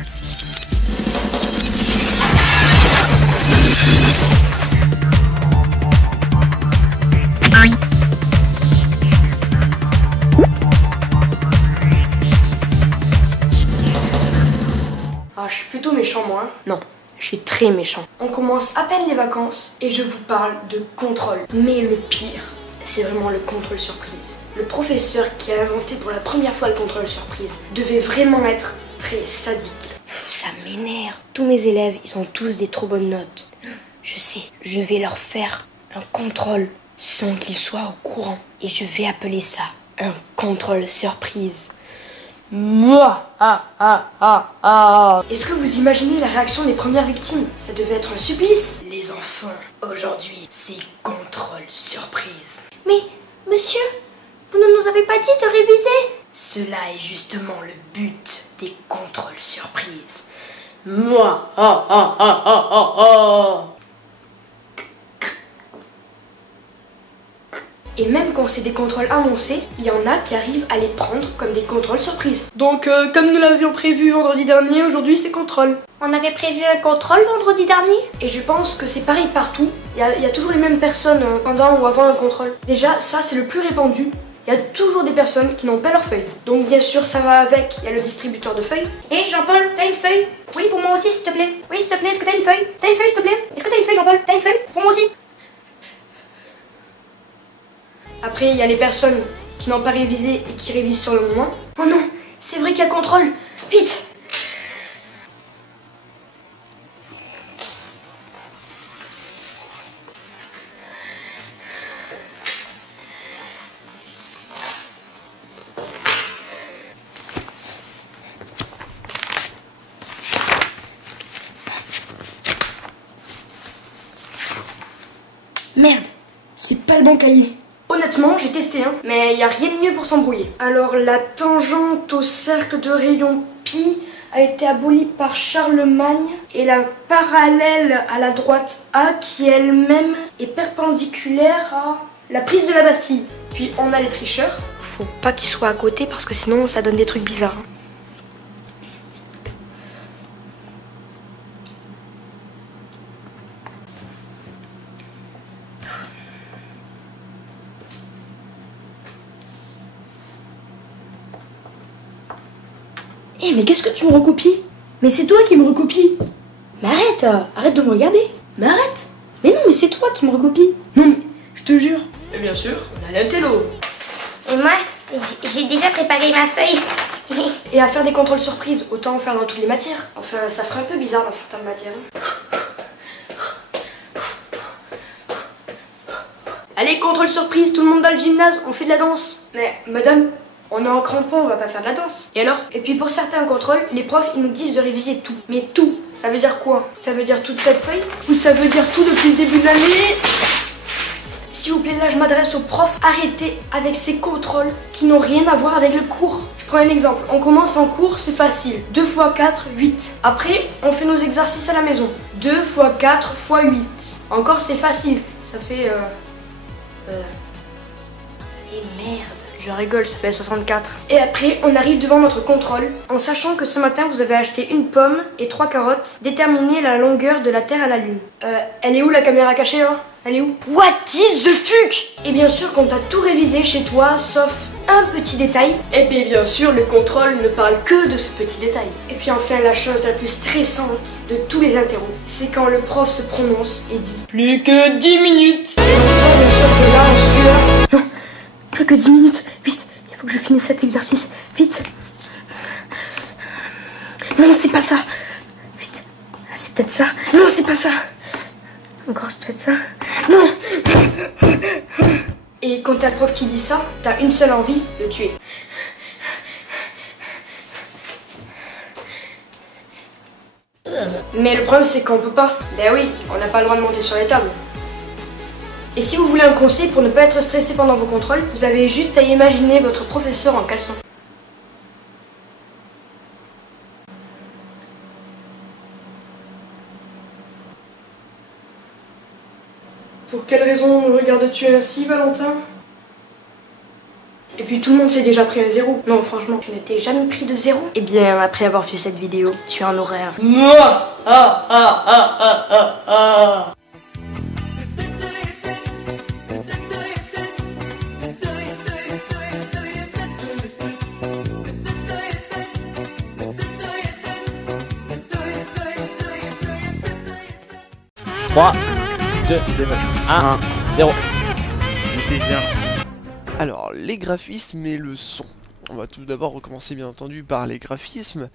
Ah, je suis plutôt méchant moi, hein. Non, je suis très méchant. On commence à peine les vacances et je vous parle de contrôle. Mais le pire, c'est vraiment le contrôle surprise. Le professeur qui a inventé pour la première fois le contrôle surprise devait vraiment être très sadique. Ça m'énerve. Tous mes élèves, ils ont tous des trop bonnes notes. Je sais, je vais leur faire un contrôle sans qu'ils soient au courant. Et je vais appeler ça un contrôle surprise. Moi, Est-ce que vous imaginez la réaction des premières victimes? Ça devait être un supplice. Les enfants, aujourd'hui, c'est contrôle surprise. Mais, monsieur, vous ne nous avez pas dit de réviser. Cela est justement le but des contrôles surprises. Moi, Et même quand c'est des contrôles annoncés, il y en a qui arrivent à les prendre comme des contrôles surprises. Donc, comme nous l'avions prévu vendredi dernier, aujourd'hui c'est contrôle. On avait prévu un contrôle vendredi dernier. Et je pense que c'est pareil partout. Il y a toujours les mêmes personnes pendant ou avant un contrôle. Déjà, ça c'est le plus répandu. Il y a toujours des personnes qui n'ont pas leur feuille. Donc bien sûr, ça va avec, il y a le distributeur de feuilles. Hé Jean-Paul, t'as une feuille? Oui, pour moi aussi, s'il te plaît. Oui, s'il te plaît, est-ce que t'as une feuille? T'as une feuille, s'il te plaît? Est-ce que t'as une feuille, Jean-Paul? T'as une feuille? Pour moi aussi. Après, il y a les personnes qui n'ont pas révisé et qui révisent sur le moment. Oh non, c'est vrai qu'il y a contrôle. Vite! Merde, c'est pas le bon cahier. Honnêtement, j'ai testé, hein, mais il n'y a rien de mieux pour s'embrouiller. Alors, la tangente au cercle de rayon pi a été abolie par Charlemagne et la parallèle à la droite A qui elle-même est perpendiculaire à la prise de la Bastille. Puis on a les tricheurs. Faut pas qu'ils soient à côté parce que sinon ça donne des trucs bizarres. Eh mais qu'est-ce que tu me recopies? Mais c'est toi qui me recopies. Mais arrête, arrête de me regarder. Mais arrête. Mais non, mais c'est toi qui me recopies. Non, mais je te jure. Et bien sûr, on a l'intello. Et moi, j'ai déjà préparé ma feuille. Et à faire des contrôles surprises, autant en faire dans toutes les matières. Enfin, ça ferait un peu bizarre dans certaines matières. Allez, contrôle surprise, tout le monde dans le gymnase, on fait de la danse. Mais madame, on est en crampon, on va pas faire de la danse. Et alors? Et puis pour certains contrôles, les profs ils nous disent de réviser tout. Mais tout, ça veut dire quoi? Ça veut dire toute cette feuille? Ou ça veut dire tout depuis le début de l'année? S'il vous plaît, là je m'adresse aux profs, arrêtez avec ces contrôles qui n'ont rien à voir avec le cours. Je prends un exemple, on commence en cours, c'est facile. 2 x 4, 8. Après, on fait nos exercices à la maison. 2 x 4 x 8. Encore c'est facile, ça fait... Et merde. Je rigole, ça fait 64. Et après, on arrive devant notre contrôle, en sachant que ce matin, vous avez acheté une pomme et 3 carottes. Déterminez la longueur de la Terre à la Lune. Elle est où la caméra cachée, là? Elle est où? What is the fuck? Et bien sûr, quand t'as tout révisé chez toi, sauf un petit détail, et bien sûr, le contrôle ne parle que de ce petit détail. Et puis enfin, la chose la plus stressante de tous les interros, c'est quand le prof se prononce et dit « Plus que 10 minutes !» Et longtemps, bien sûr, t'es là en sueur. Non, plus que 10 minutes. Vite, il faut que je finisse cet exercice. Vite. Non, c'est pas ça. Vite. Ah, c'est peut-être ça. Non, c'est pas ça. Encore, c'est peut-être ça. Non. Et quand t'as le prof qui dit ça, t'as une seule envie, le tuer. Mais le problème, c'est qu'on peut pas. Ben oui, on n'a pas le droit de monter sur les tables. Et si vous voulez un conseil pour ne pas être stressé pendant vos contrôles, vous avez juste à imaginer votre professeur en caleçon. Pour quelle raison me regardes-tu ainsi, Valentin? Et puis tout le monde s'est déjà pris à 0. Non, franchement, tu ne t'es jamais pris de 0? Eh bien, après avoir vu cette vidéo, tu es un horaire. Moi ah, ah, ah, ah, ah, ah. Trois, 2, 1, 0. Alors, les graphismes et le son. On va tout d'abord recommencer bien entendu par les graphismes.